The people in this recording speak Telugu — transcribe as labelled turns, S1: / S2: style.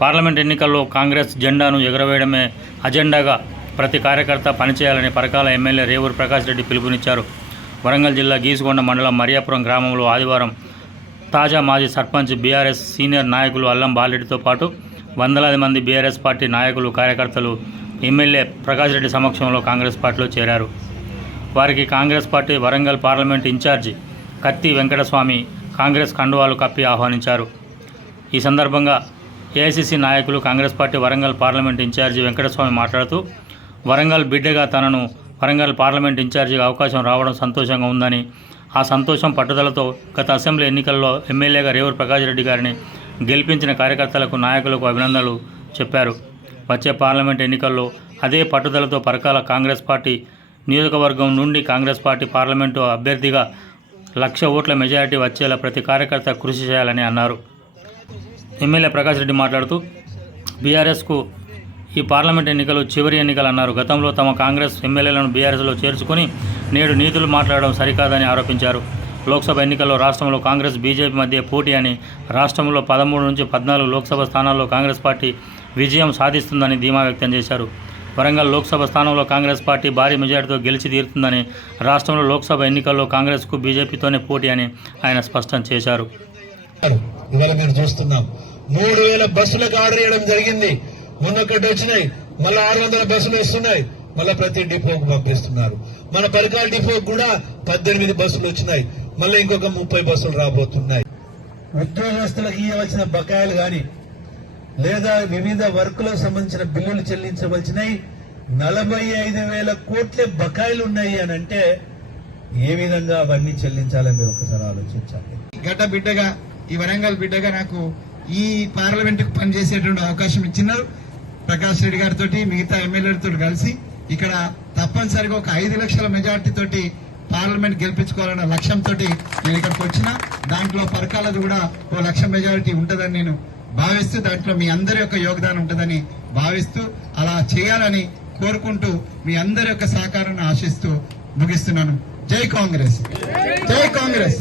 S1: పార్లమెంట్ ఎన్నికల్లో కాంగ్రెస్ జెండాను ఎగురవేయడమే అజెండాగా ప్రతి కార్యకర్త పనిచేయాలని పరకాల ఎమ్మెల్యే రేవూరు ప్రకాష్ రెడ్డి పిలుపునిచ్చారు. వరంగల్ జిల్లా గీసుకొండ మండలం మరియాపురం గ్రామంలో ఆదివారం తాజా మాజీ సర్పంచ్ బీఆర్ఎస్ సీనియర్ నాయకులు అల్లం బాలరెడ్డితో పాటు వందలాది మంది బీఆర్ఎస్ పార్టీ నాయకులు కార్యకర్తలు ఎమ్మెల్యే ప్రకాష్ రెడ్డి సమక్షంలో కాంగ్రెస్ పార్టీలో చేరారు. వారికి Congress party Warangal parliament in charge Kathi Venkataswamy Congress కండువాలు కప్పి ఆహ్వానించారు. ఈ సందర్భంగా ఏఐసిసి నాయకులు Congress party Warangal parliament in charge Venkataswamy మాట్లాడుతూ వరంగల్ బిడ్డగా తనను వరంగల్ పార్లమెంట్ ఇన్ఛార్జిగా అవకాశం రావడం సంతోషంగా ఉందని ఆ సంతోషం పట్టుదలతో గత అసెంబ్లీ ఎన్నికల్లో ఎమ్మెల్యేగా రేవూరు ప్రకాష్ రెడ్డి గారిని గెలిపించిన కార్యకర్తలకు నాయకులకు అభినందనలు చెప్పారు. వచ్చే పార్లమెంట్ ఎన్నికల్లో అదే పట్టుదలతో పరకాల కాంగ్రెస్ పార్టీ నియోజకవర్గం నుండి కాంగ్రెస్ పార్టీ పార్లమెంటు అభ్యర్థిగా లక్ష ఓట్ల మెజారిటీ వచ్చేలా ప్రతి కార్యకర్త కృషి చేయాలని అన్నారు. ఎమ్మెల్యే ప్రకాష్ రెడ్డి మాట్లాడుతూ బీఆర్ఎస్కు ఈ పార్లమెంట్ ఎన్నికలు చివరి ఎన్నికలు అన్నారు. గతంలో తమ కాంగ్రెస్ ఎమ్మెల్యేలను బీఆర్ఎస్లో చేర్చుకుని నేడు నీతులు మాట్లాడడం సరికాదని ఆరోపించారు. లోక్సభ ఎన్నికల్లో రాష్ట్రంలో కాంగ్రెస్ బీజేపీ మధ్య పోటీ అని రాష్ట్రంలో పదమూడు నుంచి పద్నాలుగు లోక్సభ స్థానాల్లో కాంగ్రెస్ పార్టీ విజయం సాధిస్తుందని ధీమా వ్యక్తం చేశారు. వరంగల్ లోక్సభ స్థానంలో కాంగ్రెస్ పార్టీ భారీ మెజార్టీతో గెలిచి తీరుతుందని రాష్ట్రంలో లోక్సభ ఎన్నికల్లో కాంగ్రెస్కు బీజేపీతోనే పోటీ అని ఆయన స్పష్టం చేశారు.
S2: ఇవాళ మీరు చూస్తున్నాం. మూడు వేల బస్సులకు ఆర్డర్ చేయడం జరిగింది. మొన్నొక్కటి వచ్చినాయి. మళ్ళీ ఆరు వందల బస్సులు వస్తున్నాయి. మళ్ళీ ప్రతి డిపోకు పంపిస్తున్నారు. మన పరికాల డిపోకు కూడా పద్దెనిమిది బస్సులు వచ్చినాయి. మళ్ళీ ఇంకొక ముప్పై బస్సులు రాబోతున్నాయి. ఉద్యోగస్తులకు ఇవ్వవలసిన బకాయిలు కానీ లేదా వివిధ వర్కులకు సంబంధించిన బిల్లులు చెల్లించవలసినవి నలభై ఐదు వేల కోట్ల బకాయిలు ఉన్నాయి అని అంటే ఏ విధంగా అవన్నీ చెల్లించాలని మీరు ఒకసారి ఆలోచించాలి.
S3: గడ్డ బిడ్డగా ఈ వరంగల్ బిడ్డగా నాకు ఈ పార్లమెంట్కు పనిచేసేటువంటి అవకాశం ఇచ్చినారు. ప్రకాష్ రెడ్డి గారితో మిగతా ఎమ్మెల్యేలతో కలిసి ఇక్కడ తప్పనిసరిగా ఒక ఐదు లక్షల మెజార్టీ తోటి పార్లమెంట్ గెలిపించుకోవాలన్న లక్ష్యంతో నేను ఇక్కడికి వచ్చిన. దాంట్లో పరకాలది కూడా ఓ లక్ష మెజారిటీ ఉంటుందని నేను భావిస్తూ దాంట్లో మీ అందరి యొక్క యోగదానం ఉంటుందని భావిస్తూ అలా చేయాలని కోరుకుంటూ మీ అందరి యొక్క సహకారాన్ని ఆశిస్తూ ముగిస్తున్నాను. జై కాంగ్రెస్! జై కాంగ్రెస్!